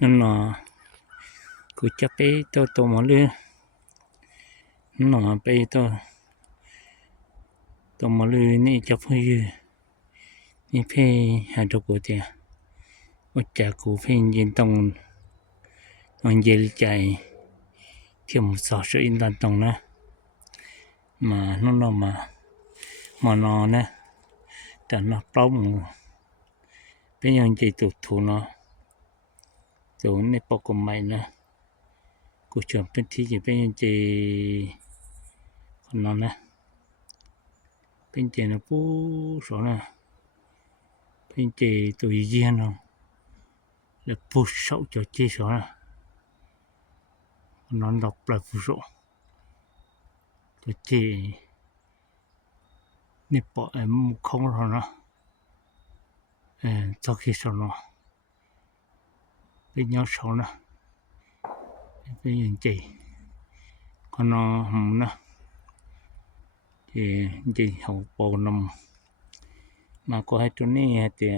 nó cứ chấp bé tôi muốn lư nó bé tôi muốn lư này chấp hơiนี่เพ่หาดูกูเดียว่าจากกูเพ่ยินตรงมันเยลใจที่ผมสอช่วยอินตันตรงนะมาน้องมานอนนะแต่นอกเปล่าหมูเป็นยังใจตุกถูเนาะตัวในปกใหม่นะกูชวนเป็นที่จะเป็นยังใจคนนอนนะเป็นใจนะปู้สอนนะเป็นใจตัวเยี่ยนเนาะแล้วปู้เสาจะเจี๊ยสอนนะนอนหลับปลายปู้สตัวเจี๊ยนี่ปอมุขของเรานะตัวขี้สอนเนาะเป็นยอดสอนนะเป็นยังใจคนนอนนะใจหัวปอนมาก็ให้ตัวนี้แต่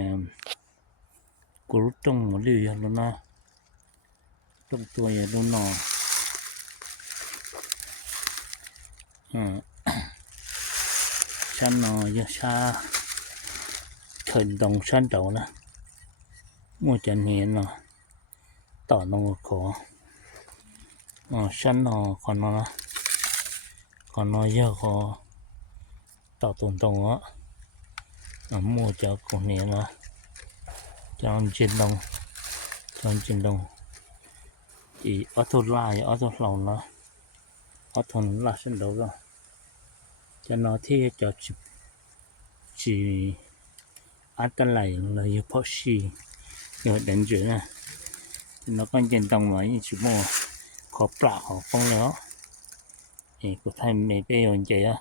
กูรู้ตรงหมดเลยแล้วนะตรงตัวอย่างนู้นเนาะฉันเนาะยังชาถึงตรงฉันเต่านะมั่วจะเห็นเนาะต่อตรงขอฉันเนาะคนเนาะคนเนาะเยอะขอต่อตรงอ่ะมั่วจะคนเห็นเนาะจังจินตรงอีอัตไลอัตเราเนาะอัตนละฉันเดาก็จะเนาะที่จะchỉ ăn cái này là yêu phó xì yêu đánh chữ nè nó còn trên tầng mấy chỉ mua khó bạc khó phong nữa thì có thay mấy cái yon chơi á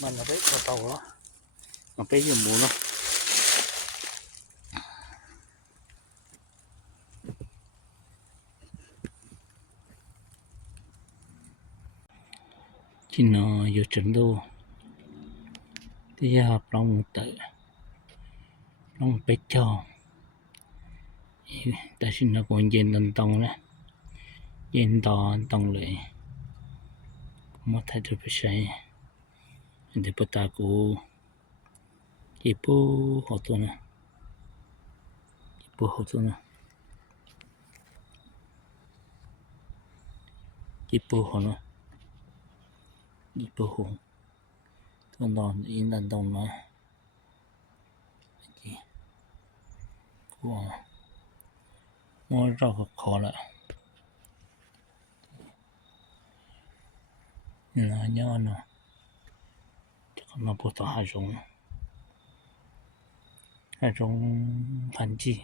mà là bếp tàu đó mà bếp dùng bún đó chỉ nó vô trận đô thì học lòng tự lòng bếp cho ta xin nó còn dân tông tông đó dân to tông lệ một thay đổi phải sai để bắt ta cô chỉ bố họ tôi nè bố họ tôi nè chỉ bố họ nè chỉ bố họ tôi nói yên tông tông nó của nó rất là khó lại nó nhớ nó còn nó bố tao hai种反击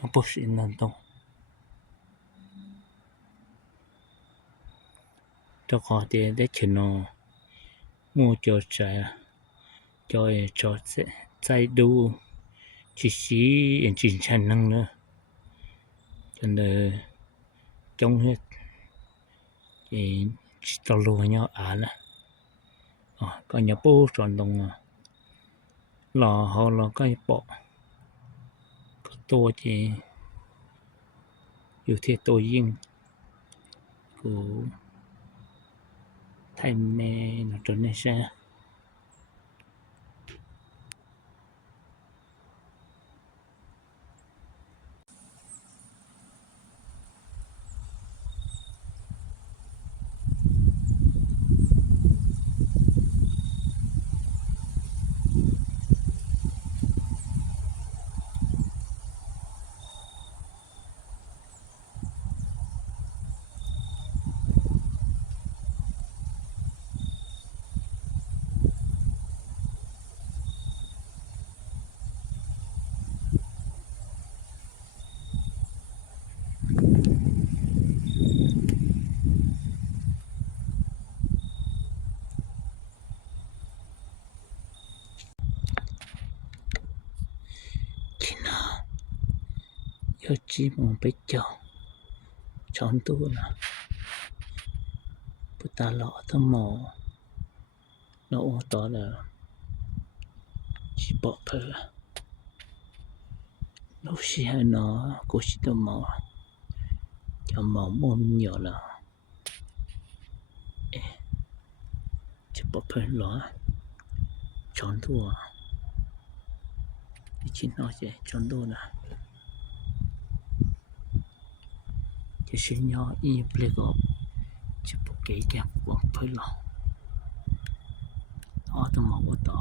nó不是运动cho có thể để cho nó mua cho trẻ cho sẽ giải đủ chỉ xí chỉnh khả năng nữa cho nên trong hết thì tao lùa nhau là có nhà bố chọn đồng lò họ lò cái bộ có tôi thìอยู่ที่ตัวยิ่งกูไทยแม่นจนได้ใช่ที่น่ายอดจีมองไปเจาะช้อนตัวนะปุตตาหล่อทั้งหมอเราโอต่อแล้วชีปอกเพลเราชีให้เนาะกูชีตัวหมอจะหมอมุมเหนียวแล้วชีปอกเพลหรอช้อนตัวชิ้นน้อยช้อนตัวนะจะชิ้นย่ออีเปลือกจะปกเกะแกะปอกเพลหรอต่อทั้งหมอต่อ